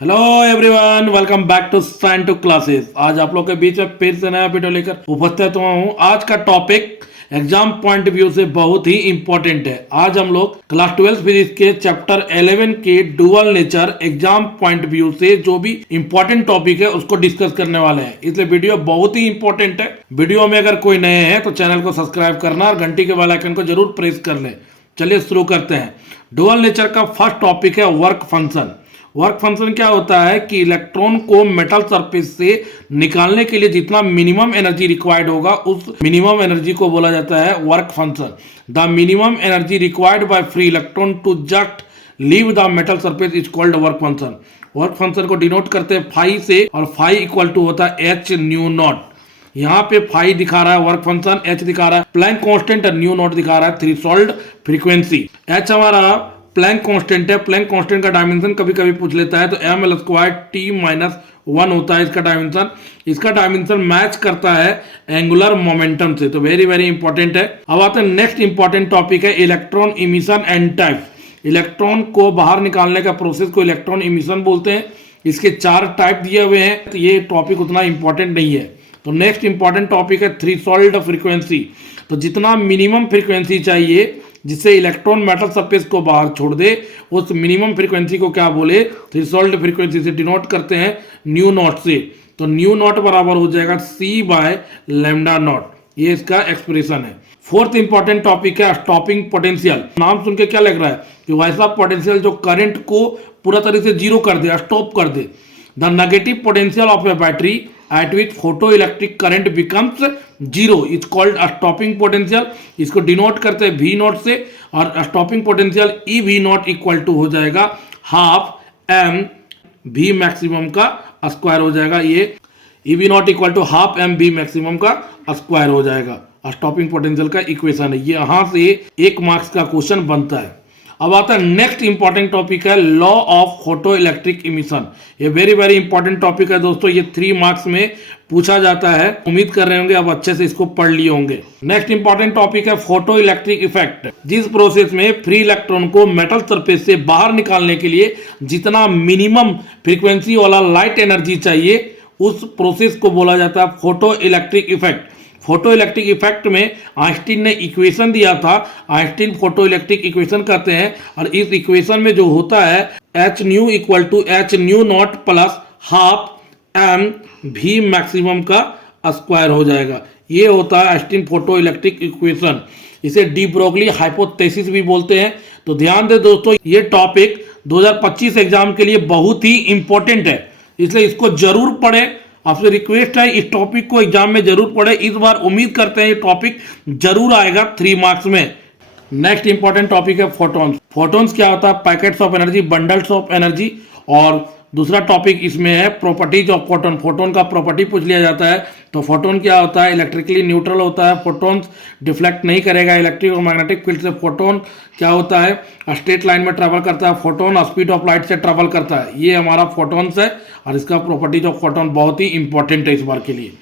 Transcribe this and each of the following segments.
Hello everyone, welcome back to sign to classes. आज आप लोग के बीच में फिर से नया वीडियो लेकर उपस्थित हुआ हूँ। आज का टॉपिक एग्जाम पॉइंट व्यू से बहुत ही इंपॉर्टेंट है। आज हम लोग क्लास 12 फिजिक्स के चैप्टर 11 के dual nature exam point view से जो भी इंपॉर्टेंट टॉपिक है उसको डिस्कस करने वाले हैं। इसलिए वीडियो बहुत ही इंपॉर्टेंट है। वीडियो में अगर कोई नए हैं तो चैनल को सब्सक्राइब करना और घंटी के बेल आइकन को जरूर प्रेस कर ले। चलिए शुरू करते हैं। डुअल नेचर का फर्स्ट टॉपिक है वर्क फंक्शन। वर्क फंक्शन क्या होता है कि इलेक्ट्रॉन को मेटल सरफेस से निकालने के लिए जितना मिनिमम एनर्जी रिक्वायर्ड होगा उस मिनिमम एनर्जी को बोला जाता है work function. The minimum energy required by free electron to just leave the metal surface is called work function. Work function को डिनोट करते हैं फाई से, और फाई इक्वल टू होता है एच न्यू नॉट। यहाँ पे फाई दिखा रहा है वर्क फंक्शन, एच दिखा रहा है प्लैंक कांस्टेंट और न्यू नॉट दिखा रहा है थ्रेशोल्ड फ्रीक्वेंसी। एच हमारा प्लैंक कांस्टेंट है। प्लैंक कांस्टेंट का डायमेंशन कभी कभी पूछ लेता है तो M L square T minus 1 होता है इसका डायमेंशन। इसका डायमेंशन मैच करता है एंगुलर मोमेंटम से, तो वेरी वेरी इंपॉर्टेंट है। अब आते हैं नेक्स्ट इंपॉर्टेंट टॉपिक है electron emission and type. Electron को बाहर निकालने का प्रोसेस को इलेक्ट्रॉन इमिशन बोलते हैं। इसके 4 टाइप दिए हुए हैं, तो ये टॉपिक उतना इंपॉर्टेंट नहीं है। तो नेक्स्ट इंपॉर्टेंट टॉपिक है थ्रेशोल्ड फ्रीक्वेंसी। तो जितना मिनिमम फ्रीक्वेंसी चाहिए जिससे इलेक्ट्रॉन मेटल सरफेस को बाहर छोड़ दे, उस मिनिमम फ्रीक्वेंसी को क्या बोले, थ्रेशोल्ड फ्रीक्वेंसी से डिनोट करते हैं न्यू नॉट से। तो न्यू नॉट बराबर हो जाएगा सी बाय लैम्डा नॉट। ये इसका एक्सप्रेशन है। फोर्थ इंपॉर्टेंट टॉपिक है स्टॉपिंग पोटेंशियल। नाम सुन के क्या लग रहा है कि वैसा पोटेंशियल जो करंट को पूरा तरह से जीरो कर दे, स्टॉप कर दे। The negative potential of a battery at which photoelectric current becomes zero is called a stopping potential। इसको डिनोट करते हैं V नॉट से, और stopping potential E V naught equal to हो जाएगा हाफ एम वी मैक्सिमम का square हो जाएगा। ये E V naught equal to half M V maximum का स्क्वायर हो जाएगा। स्टॉपिंग पोटेंशियल का इक्वेशन है। ये यहाँ से 1 मार्क्स का क्वेश्चन बनता है। अब आता है नेक्स्ट इंपॉर्टेंट टॉपिक है law of photo electric emission. ये वेरी वेरी इंपॉर्टेंट टॉपिक है दोस्तों। ये 3 मार्क्स में पूछा जाता है। उम्मीद कर रहे होंगे अब अच्छे से इसको पढ़ लिए होंगे। नेक्स्ट इंपॉर्टेंट टॉपिक है फोटो इलेक्ट्रिक इफेक्ट। जिस प्रोसेस में फ्री इलेक्ट्रॉन को मेटल सरफेस से बाहर निकालने के लिए जितना मिनिमम फ्रीक्वेंसी वाला लाइट एनर्जी चाहिए उस प्रोसेस को बोला जाता है photoelectric effect. Photo electric effect में आइंस्टीन ने इक्वेशन दिया था, आइंस्टीन फोटो इलेक्ट्रिक इक्वेशन कहते हैं। और इस इक्वेशन में जो होता है H nu equal to H nu naught plus half M V maximum का स्क्वायर हो जाएगा। ये होता है आइंस्टीन फोटो इलेक्ट्रिक इक्वेशन। इसे डी ब्रोगली हाइपोथेसिस भी बोलते हैं। तो ध्यान दे दोस्तों, ये टॉपिक 2025 एग्जाम के लिए बहुत ही इंपॉर्टेंट है, इसलिए इसको जरूर पढ़ें। आपसे रिक्वेस्ट है इस टॉपिक को एग्जाम में जरूर पढ़े। इस बार उम्मीद करते हैं ये टॉपिक जरूर आएगा 3 मार्क्स में। नेक्स्ट इंपॉर्टेंट टॉपिक है फोटॉन्स। फोटॉन्स क्या होता है, packets of energy, bundles of energy. और दूसरा टॉपिक इसमें है प्रॉपर्टीज ऑफ फोटोन। फोटोन का प्रॉपर्टी पूछ लिया जाता है। तो फोटोन क्या होता है, इलेक्ट्रिकली न्यूट्रल होता है। फोटोन्स डिफ्लेक्ट नहीं करेगा इलेक्ट्रिक और मैग्नेटिक फील्ड से। फोटोन क्या होता है, स्ट्रेट लाइन में ट्रैवल करता है। फोटोन स्पीड ऑफ लाइट से ट्रैवल करता है। ये हमारा फोटोन्स है, और इसका प्रॉपर्टीज ऑफ फोटोन बहुत ही इंपॉर्टेंट है इस बार के लिए।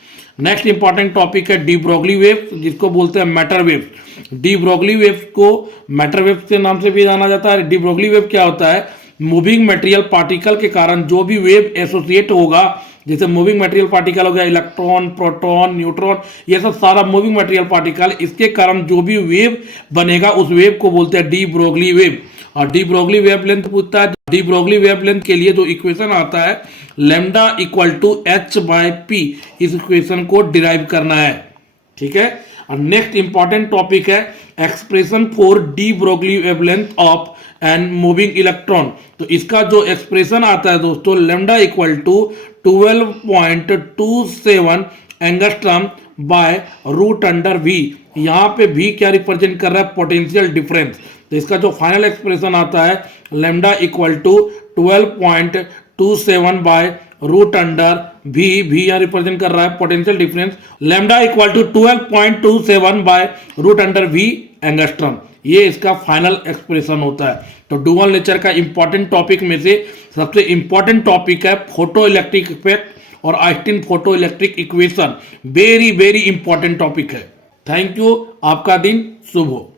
नेक्स्ट इंपॉर्टेंट टॉपिक है डी ब्रोगली वेव, जिसको बोलते हैं matter wave. De Broglie wave को मैटर वेव के नाम से भी जाना जाता है। डी ब्रोगली वेव क्या होता है, मूविंग मटेरियल पार्टिकल के कारण जो भी वेव एसोसिएट होगा, जैसे मूविंग मटेरियल पार्टिकल हो गया इलेक्ट्रॉन, प्रोटॉन, न्यूट्रॉन, ये सब सारा मूविंग मटेरियल पार्टिकल, इसके कारण जो भी वेव बनेगा उस वेव को बोलते हैं डी ब्रोगली वेव। और डी ब्रोगली वेवलेंथ पूछता है। डी ब्रोगली वेवलेंथ के लिए जो इक्वेशन आता है lambda equal to H by P, इस इक्वेशन को डिराइव करना है। ठीक है। और नेक्स्ट इंपॉर्टेंट टॉपिक है expression for de Broglie wavelength of and moving electron. तो इसका जो एक्सप्रेशन आता है दोस्तों lambda equal to 12.27 angstrom by root under we. यहाँ पे वी क्या रिप्रेजेंट कर रहा है, पोटेंशियल डिफरेंस। तो इसका जो फाइनल एक्सप्रेशन आता है lambda equal to 12.27 by root under we. यहाँ रिप्रेजेंट कर रहा है potential difference. Lambda equal to 12.27 by root under v angstrom. ये इसका फाइनल एक्सप्रेशन होता है। तो डुअल नेचर का इंपॉर्टेंट टॉपिक में से सबसे इंपॉर्टेंट टॉपिक है फोटो इलेक्ट्रिक इफेक्ट और Einstein photoelectric equation. Very very important topic है। Thank you. आपका दिन शुभ हो।